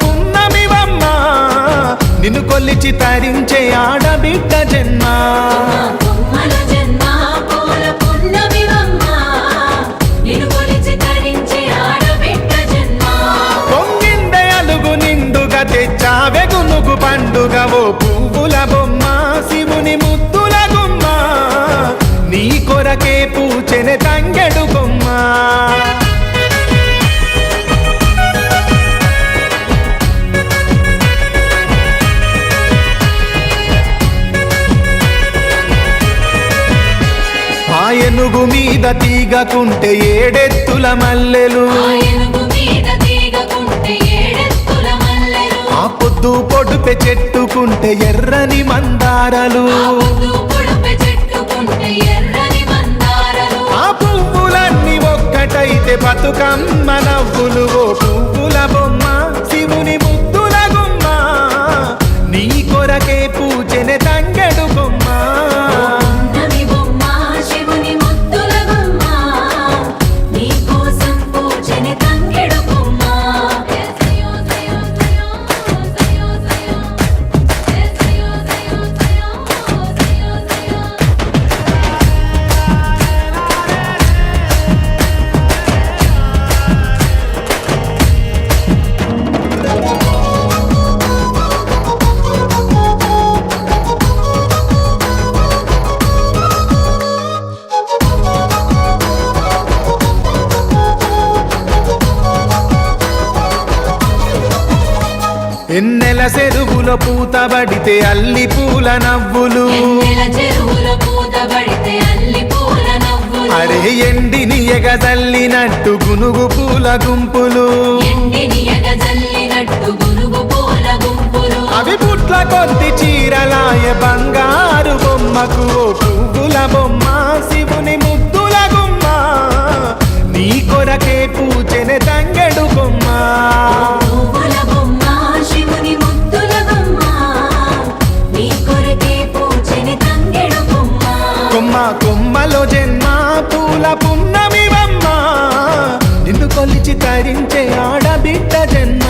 పున్నమివమ్మ నిన్ను కొలిచి తరించే ఆడబిడ్డ జన్మ పొంగిందే అలుగు నిండుగా తెచ్చావె గునుగు పండుగ ఓ పువ్వుల బొమ్మ శివుని ముద్దుల గుమ్మ నీ కొరకే పూచెనె తంగెడు బొమ్మ ఏనుగు మీద తీగకుంటే ఏడెత్తుల మల్లెలు ఆ పొద్దు పొడుపె చెట్టుకుంటే ఎర్రని మందారలు ఆ పువ్వులన్నీ ఒక్కటైతే బతుకమ్మ నవ్వులు ఓ పువ్వుల బొమ్మ శివుని ముద్దుల గుమ్మ నీ కొరకే పూజెనె తంగెడు బొమ్మ ఎన్నెల చెరువులో పూతబడితే అల్లి పూల నవ్వులు అరే ఎండిని ఎగజల్లినట్టు గునుగు పూల గుంపులు అవి పుట్ల కొద్ది చీరలాయ బంగారు బొమ్మకు ఓ పువ్వుల బొమ్మ శివుని ముద్దుల గుమ్మ నీ కొరకే పూచెనె తంగెడు బొమ్మ కొమ్మలో జన్మ పూల పున్నమివమ్మ నిన్ను కొలిచి తరించే ఆడబిడ్డ జన్మ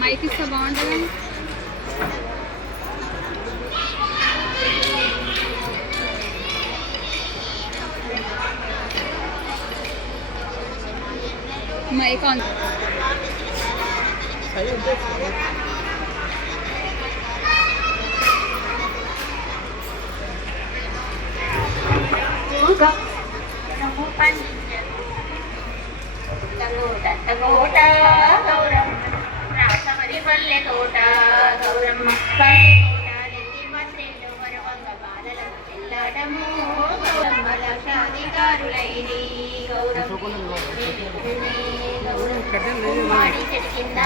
మైక్ ఇస్తే బాగుంటుంది. Mic on. పల్లె తోట గౌరమ్మ చెల్లాటము గౌరమ్మల షాదికారులైని గౌరమ్మాడి చెట్టు కింద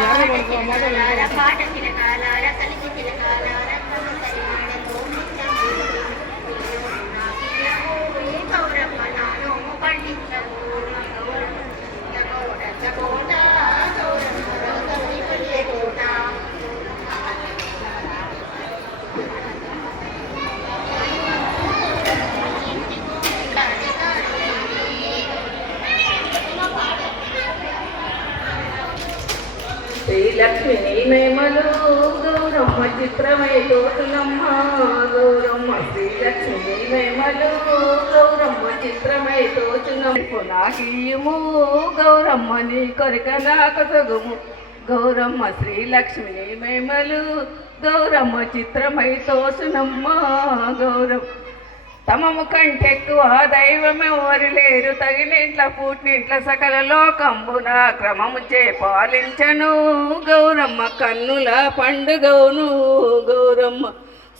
పాట చిలకాలార కలిసి చిలకాలార గౌరమ్మ నాను పండించము శ్రీలక్ష్మిని మేమలు గౌరమ్మ చిత్రమై తోటులమ్మ గౌరమ్మ శ్రీలక్ష్మిని మేమలు గౌరమ్మ చిత్రమై తోచునమ్ము నాకియుము గౌరమ్మ నీ కొరక నాకు సగుము గౌరమ్మ శ్రీలక్ష్మిని మేమలు గౌరమ్మ చిత్రమై తోచునమ్మ గౌరమ్మ తమము కంటెక్కువ దైవమెవరు లేరు తగినింట్ల పూట్నింట్ల సకల లోకంబున క్రమము చే పాలించను గౌరమ్మ కన్నుల పండుగవును గౌరమ్మ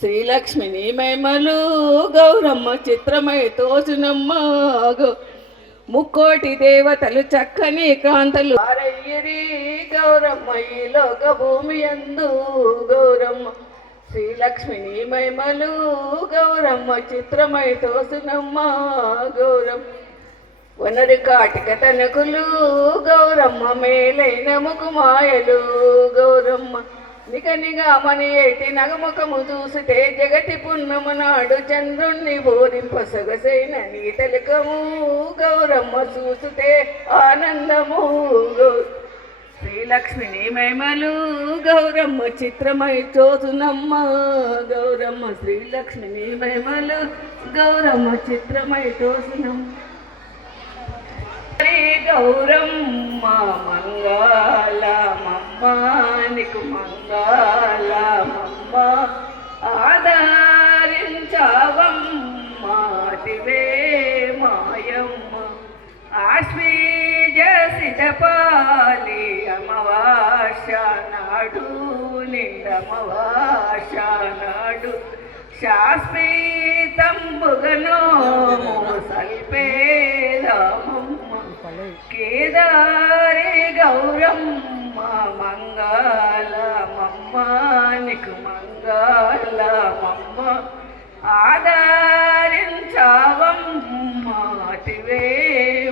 శ్రీలక్ష్మిని మహిమలు గౌరమ్మ చిత్రమై తోచునమ్మ ముక్కోటి దేవతలు చక్కని కాంతలు ఆరయ్యరి గౌరమ్మ ఈ లోక భూమి యందు గౌరమ్మ శ్రీలక్ష్మిని మహిమలు గౌరమ్మ చిత్రమై తోసునమ్మ గౌరమ్మ వనరు కాటిక తనకులు గౌరమ్మ మేలైన ముఖమాయలు గౌరమ్మ నికనిగా మని ఏటి నగముఖము చూసితే జగతి పున్నము నాడు చంద్రుణ్ణి బోరింప సొగసైన నీ తెలకము గౌరమ్మ చూసితే ఆనందము శ్రీలక్ష్మిని మహిమలు గౌరమ్మ చిత్రమై తోచునమ్మ గౌరమ్మ శ్రీలక్ష్మిని మహిమలు గౌరమ్మ చిత్రమై తోచునమ్మ గౌరమ్మ మంగళమమ్మ నీకు మంగళమమ్మ ఆదరించవమ్మ దివే మాయమ్మ ఆశ్వీజసితపాలి అమవాస నాడు నిండమవాస నాడు శాశ్వతంబుగనో సల్పేదమమ్మ కేదారే గౌరమ్మ మంగళమమ్మ నీకు మంగళమమ్మ ఆదరించవమ్మ తివే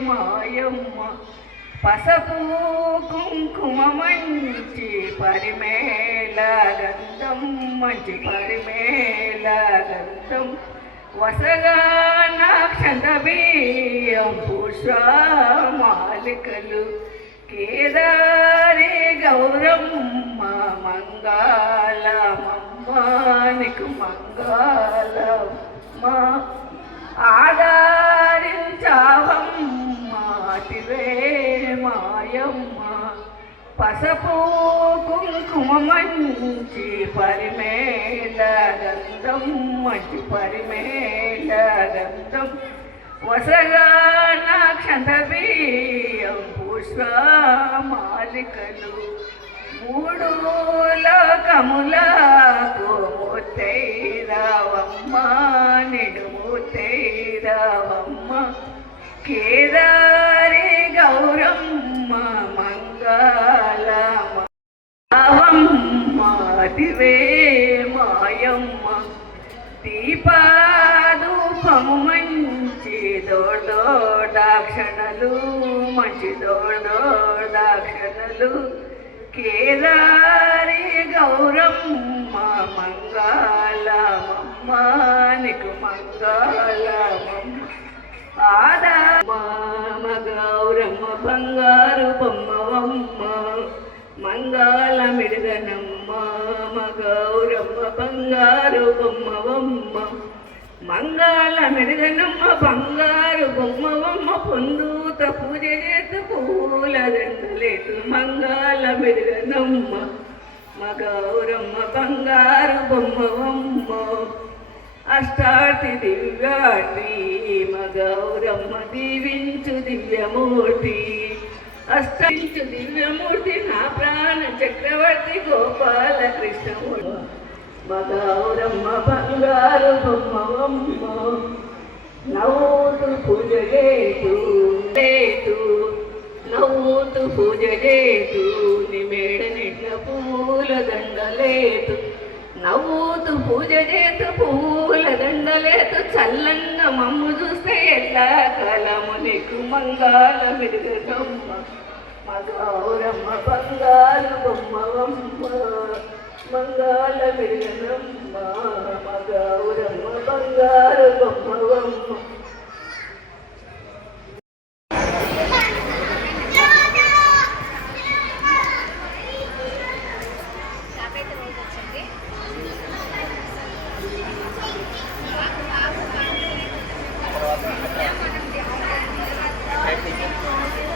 మాయమ్మ పసపు కుంకుమ మంచి పరిమేళ గంధం మంచి పరిమేళ గంధం వసగా నాక్షంత బియ్యం పుష్పమాలికలు కేదారి గౌరమ్మ మంగళమమ్మ నీకు మంగళమ్మ ఆదరించవమ్మ తివే మాయమ్మ పసపు కుంకుమ మంచి పరిమేళ గంధం మంచి పరిమేళ గంధం వసగా నాక్షంత బియ్యం పుష్పమాలికలు మూడు లోకములకు ముత్తైరావమ్మ నిడు ముత్తైరావమ్మ కేదారి గౌరమ్మ మంగళమమ్మ దివే మాయమ్మ దీపాధూపము మంచి దోడాక్షణలు మంచి దోడాక్షణలు కేదారి గౌరమ్మ మంగళమమ్మ నీకు మంగళమమ్మ ఆదామ గౌరమ్మ బంగారు బొమ్మవమ్మ మంగళమిడగనమ్మ గౌరమ్మ బంగారు బొమ్మవమ్మ మంగళమిడగనమ్మ బంగారు బొమ్మవమ్మ పొందూత పూజ చేత పూల దండలేదు మంగళమిడగనమ్మ గౌరమ్మ బంగారు బొమ్మవమ్మ అష్టార్తి దివ్యాటి గౌరమ్మ దీవించు దివ్యమూర్తి అష్టించు దివ్యమూర్తి నా ప్రాణ చక్రవర్తి గోపాల కృష్ణమూర్తి గౌరమ్మ బంగారు బొమ్మవమ్మ నవ్వుతూ పూజ చేతు నవ్వుతూ పూజ చేతు నిమేడ నిండ పూల దండలేదు నవ్వుతూ పూజ చేతు పూల దండలేదు చల్లంగా మమ్ము చూస్తే ఎట్లా కాలము నీకు మంగళమిడగనమ్మ గౌరమ్మ బంగారు బొమ్మవమ్మ మంగళమిడగనమ్మ గౌరమ్మ బంగారు బొమ్మవమ్మ Thank you.